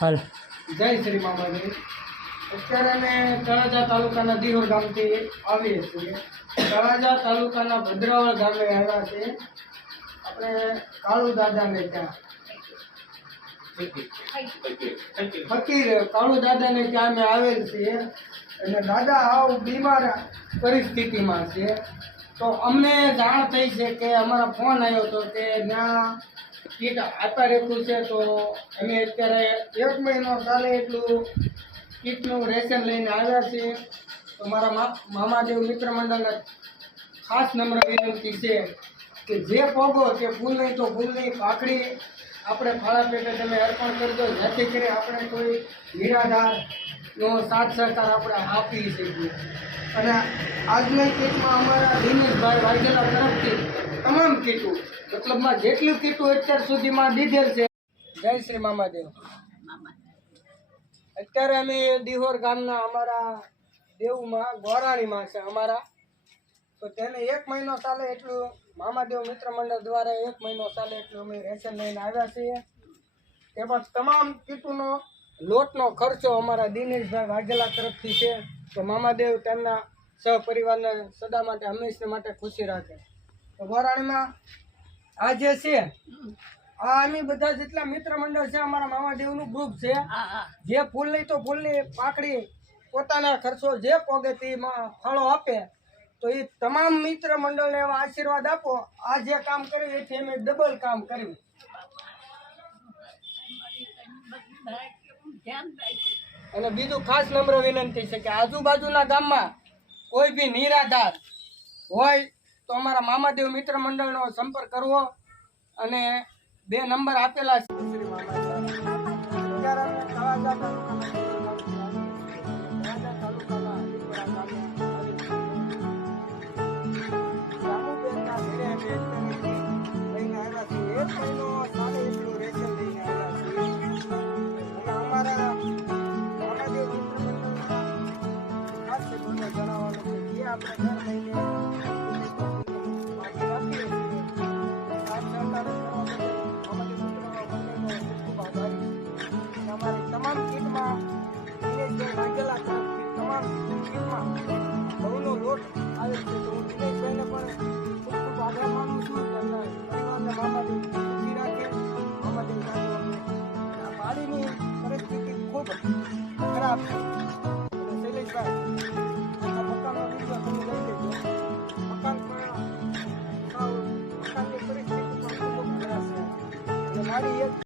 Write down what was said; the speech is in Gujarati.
હાલ જય શ્રી મામાજી. અત્યારે અમે તળાજા તાલુકાના દિહોર ગામથી આવીએ છીએ. તળાજા તાલુકાના ભદ્રાવળ ગામે આવ્યા છે. આપણે કાળુ દાદાને ત્યાં ફકીર કાળુ દાદાને ત્યાં અમે આવેલ છીએ અને દાદા આવ બીમાર પરિસ્થિતિમાં છે. તો અમને જાણ થઈ છે કે અમારા ફોન આવ્યો હતો કે ત્યાં કીટ આપવા રહેતું છે. તો અમે અત્યારે 1 મહિનો ચાલે એટલું કીટનું રેશન લઈને આવ્યા છીએ. તો મારા મામાદેવ મિત્ર મંડળને ખાસ નમ્ર વિનંતી છે કે જે પોગો તે ફૂલની તો ફૂલની પાકડી આપણે ફાળા પેટે તમે અર્પણ કરજો, જેથી કરી આપણે કોઈ નિરાધારનો સાથ સહકાર આપણે આપી શકીએ. અને આજની કીટમાં અમારા દિનેશભાઈ વાઘેલા તરફથી તમામ કીટો મતલબમાં જેટલી કીટો અત્યાર સુધીમાં દીધેલ છે. જય શ્રી મામાદેવ. અત્યારે અમે દિહોર ગામના અમારા દેવમાં ગોરાણીમાં છે અમારા. તો તેને 1 મહિનો ચાલે એટલું મામાદેવ મિત્ર મંડળ દ્વારા 1 મહિનો ચાલે એટલું અમે રેશન લઈને આવ્યા છીએ. તેમાં તમામ કીટોનો લોટનો ખર્ચો અમારા દિનેશભાઈ વાઘેલા તરફથી છે. તો મામાદેવ તેમના સહપરિવારને સદા માટે હંમેશા માટે ખુશી રાખે. તો ગોરાણીમાં આ જે છે આ અમે બધા જેટલા મિત્ર મંડળ છે અમારા મામાદેવનું ગ્રુપ છે. જે ફૂલની તો ફૂલની પાકડી પોતાના ખર્ચો જે પોગે તેમાં ફાળો આપે. તો એ તમામ મિત્ર મંડળને એવા આશીર્વાદ આપો. આ જે કામ કર્યું એથી અમે ડબલ કામ કર્યું. અને બીજું ખાસ નમ્ર વિનંતી છે કે આજુબાજુના ગામમાં કોઈ બી નિરાધાર હોય તો અમારા મામાદેવ મિત્ર મંડળનો સંપર્ક કરવો. અને 2 નંબર આપેલા છે. શ્રી તમામ કીટમાં દિનેશભાઈ વાઘેલા તરફથી તમામ કીટમાં ઘઉંનો લોટ આવે છે. તો હું દિનેશભાઈને પણ ખૂબ ખૂબ આભાર માનું છું. તેમના પરિવારને મામાદેવ સુખી રાખે. મામાદેવ આ પાણીની પરિસ્થિતિ ખૂબ ખરાબ છે.